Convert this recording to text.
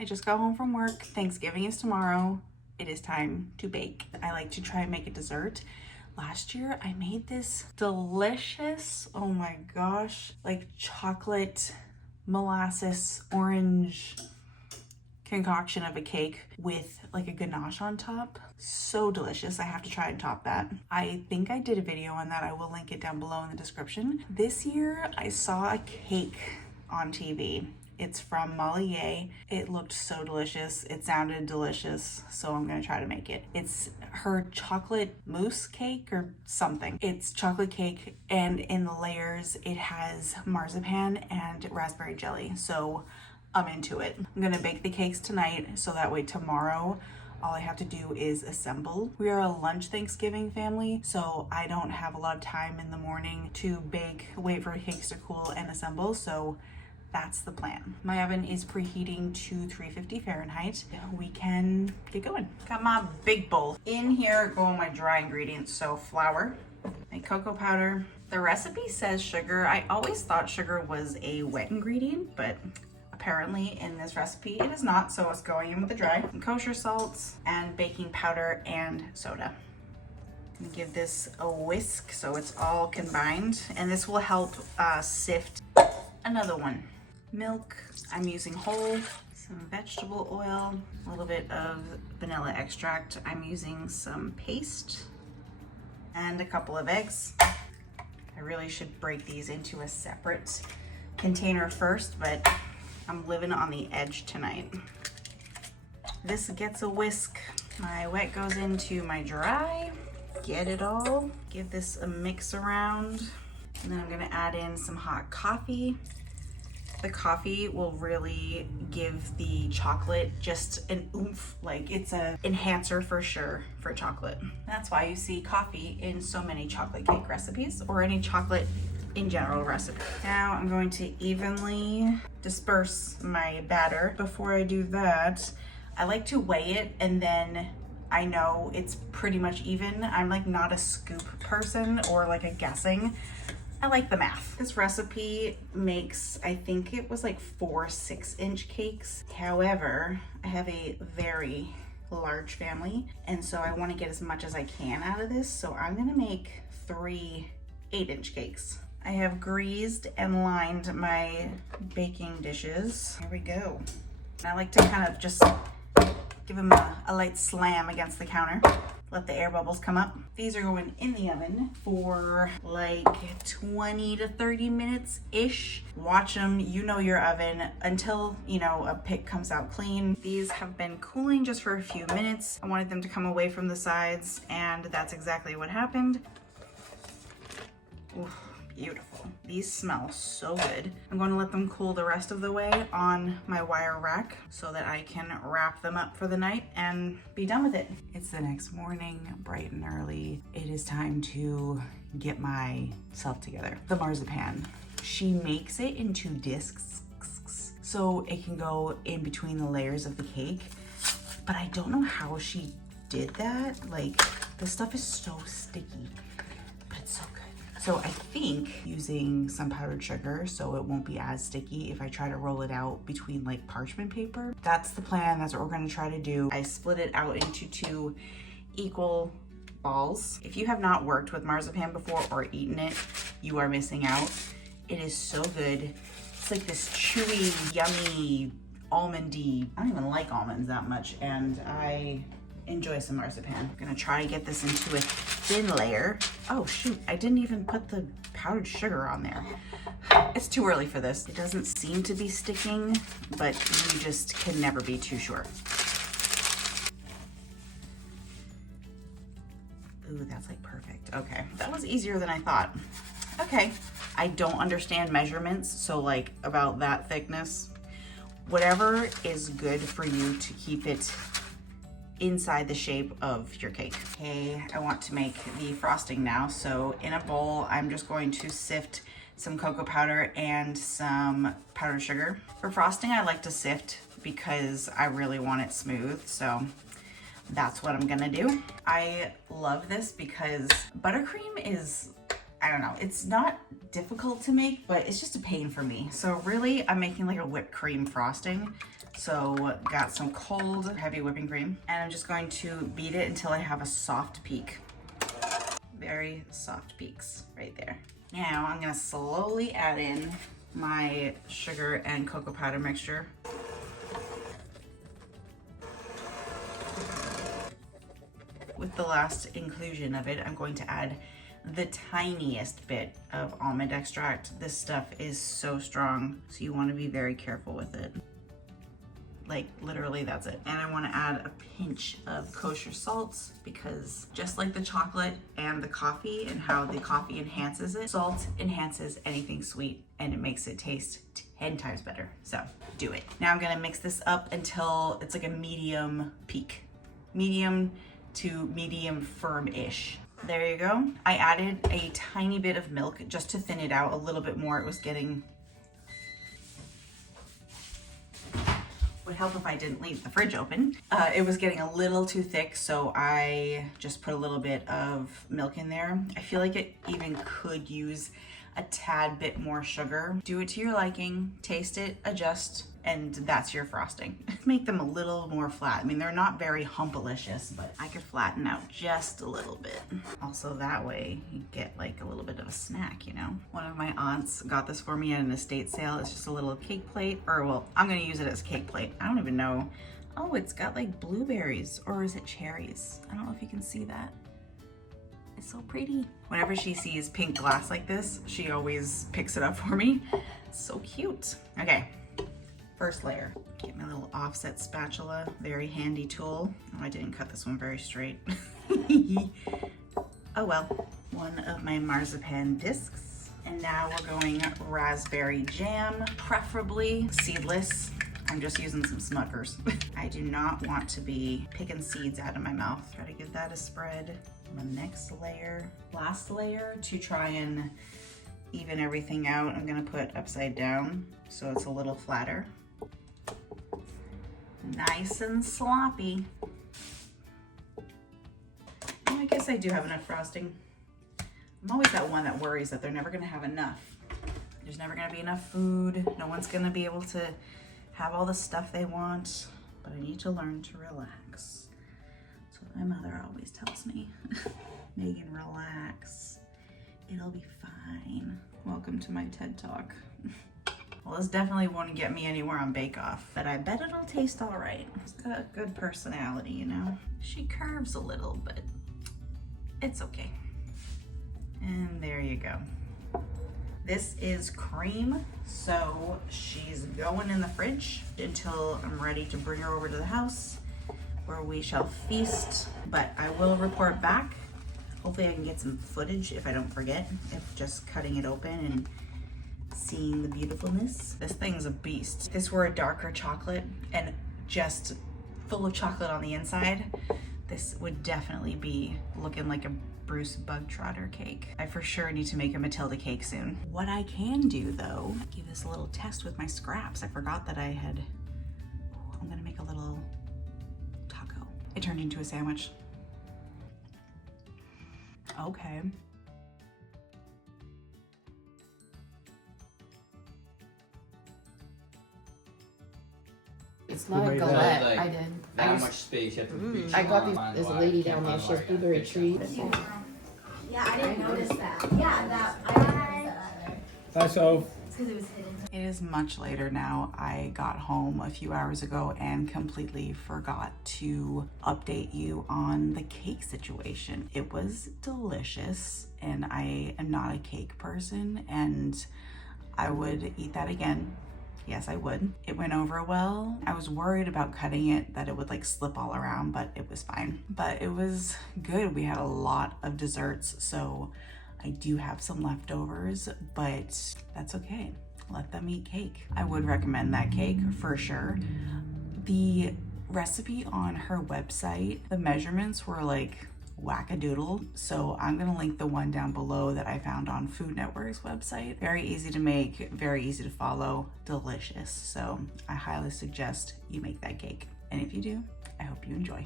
I just got home from work. Thanksgiving is tomorrow. It is time to bake. I like to try and make a dessert. Last year I made this delicious, oh my gosh, like chocolate molasses orange concoction of a cake with like a ganache on top. So delicious. I have to try and top that. I think I did a video on that. I will link it down below in the description. This year I saw a cake on TV. It's from Molly Yeh. It looked so delicious. It sounded delicious, so I'm gonna try to make it. It's her chocolate mousse cake or something. It's chocolate cake, and in the layers it has marzipan and raspberry jelly. So I'm into it. I'm gonna bake the cakes tonight so that way tomorrow all I have to do is assemble. We are a lunch Thanksgiving family, so I don't have a lot of time in the morning to bake, wait for cakes to cool, and assemble, so that's the plan. My oven is preheating to 350 Fahrenheit. We can get going. Got my big bowl. In here go my dry ingredients, so flour, my cocoa powder. The recipe says sugar. I always thought sugar was a wet ingredient, but apparently in this recipe it is not, so it's going in with the dry. Some kosher salts and baking powder and soda. Give this a whisk so it's all combined, and this will help sift. Another one. Milk, I'm using whole, some vegetable oil, a little bit of vanilla extract. I'm using some paste and a couple of eggs. I really should break these into a separate container first, but I'm living on the edge tonight. This gets a whisk. My wet goes into my dry. Get it all. Give this a mix around. And then I'm gonna add in some hot coffee. The coffee will really give the chocolate just an oomph, like it's a enhancer for sure for chocolate. That's why you see coffee in so many chocolate cake recipes or any chocolate in general recipe. Now I'm going to evenly disperse my batter. Before I do that, I like to weigh it and then I know it's pretty much even. I'm like not a scoop person or like a guessing. I like the math. This recipe makes, I think it was like 4 6-inch cakes. However, I have a very large family, and so I want to get as much as I can out of this. So I'm gonna make 3 8-inch cakes. I have greased and lined my baking dishes. Here we go. I like to kind of just give them a light slam against the counter. Let the air bubbles come up. These are going in the oven for like 20 to 30 minutes-ish. Watch them, you know your oven, until, you know, a pick comes out clean. These have been cooling just for a few minutes. I wanted them to come away from the sides, and that's exactly what happened. Ooh, beautiful. These smell so good. I'm going to let them cool the rest of the way on my wire rack so that I can wrap them up for the night and be done with it. It's the next morning, bright and early. It is time to get myself together. The marzipan. She makes it into discs so it can go in between the layers of the cake, but I don't know how she did that. Like, this stuff is so sticky, but it's so good. So I think using some powdered sugar so it won't be as sticky if I try to roll it out between like parchment paper. That's the plan. That's what we're gonna try to do. I split it out into 2 equal balls. If you have not worked with marzipan before or eaten it, you are missing out. It is so good. It's like this chewy, yummy, almondy. I don't even like almonds that much, and I enjoy some marzipan. I'm gonna try to get this into a thin layer. Oh shoot, I didn't even put the powdered sugar on there. It's too early for this. It doesn't seem to be sticking, but you just can never be too sure. Ooh, that's like perfect. Okay, that was easier than I thought. Okay, I don't understand measurements, so like about that thickness. Whatever is good for you to keep it inside the shape of your cake. Okay, I want to make the frosting now. So in a bowl, I'm just going to sift some cocoa powder and some powdered sugar. For frosting, I like to sift because I really want it smooth. So that's what I'm gonna do. I love this because buttercream is, I don't know, it's not difficult to make, but it's just a pain for me. So really, I'm making like a whipped cream frosting. So got some cold, heavy whipping cream, and I'm just going to beat it until I have a soft peak. Very soft peaks right there. Now I'm gonna slowly add in my sugar and cocoa powder mixture. With the last inclusion of it, I'm going to add the tiniest bit of almond extract. This stuff is so strong, so you want to be very careful with it. Like literally that's it. And I want to add a pinch of kosher salt because just like the chocolate and the coffee and how the coffee enhances it, salt enhances anything sweet and it makes it taste 10 times better. So do it. Now I'm gonna mix this up until it's like a medium peak. Medium to medium firm-ish. There you go. I added a tiny bit of milk just to thin it out a little bit more. It was getting, would help if I didn't leave the fridge open. It was getting a little too thick, so I just put a little bit of milk in there. I feel like it even could use a tad bit more sugar. Do it to your liking, taste it, adjust, and that's your frosting. Make them a little more flat. I mean, they're not very humpalicious, but I could flatten out just a little bit. Also that way you get like a little bit of a snack, you know? One of my aunts got this for me at an estate sale. It's just a little cake plate, or well, I'm gonna use it as a cake plate. I don't even know. Oh, it's got like blueberries, or is it cherries? I don't know if you can see that. It's so pretty. Whenever she sees pink glass like this, she always picks it up for me. It's so cute. Okay, first layer. Get my little offset spatula, very handy tool. Oh, I didn't cut this one very straight. Oh well. One of my marzipan discs. And now we're going raspberry jam, preferably seedless. I'm just using some Smuckers. I do not want to be picking seeds out of my mouth. Try to give that a spread. The next layer, last layer, to try and even everything out, I'm gonna put upside down so it's a little flatter. Nice and sloppy. Well, I guess I do have enough frosting. I'm always that one that worries that they're never gonna have enough. There's never gonna be enough food. No one's gonna be able to have all the stuff they want, but I need to learn to relax. That's what my mother always tells me. Megan, relax. It'll be fine. Welcome to my TED Talk. Well, this definitely won't get me anywhere on Bake Off, but I bet it'll taste all right. It's got a good personality, you know? She curves a little, but it's okay. And there you go. This is cream, so she's going in the fridge until I'm ready to bring her over to the house where we shall feast. But I will report back. Hopefully I can get some footage if I don't forget, if just cutting it open and seeing the beautifulness. This thing's a beast. If this were a darker chocolate and just full of chocolate on the inside, this would definitely be looking like a Bruce Bugtrotter cake. I for sure need to make a Matilda cake soon. What I can do though, give this a little test with my scraps. I forgot that I had, I'm gonna make a little taco. It turned into a sandwich. Okay. It's not a made galette. that? I did. That much space you have to be. I got these. There's a lady down there. She has blueberry trees. Yeah, I didn't notice that. Yeah, that I didn't notice that either. Hi, so. It's because it was hidden. It is much later now. I got home a few hours ago and completely forgot to update you on the cake situation. It was delicious and I am not a cake person and I would eat that again. Yes, I would. It went over well. I was worried about cutting it, that it would like slip all around, but it was fine. But it was good. We had a lot of desserts, so I do have some leftovers, but that's okay. Let them eat cake. I would recommend that cake for sure. The recipe on her website, the measurements were like wackadoodle. So I'm gonna link the one down below that I found on Food Network's website. Very easy to make, very easy to follow, delicious. So I highly suggest you make that cake. And if you do, I hope you enjoy.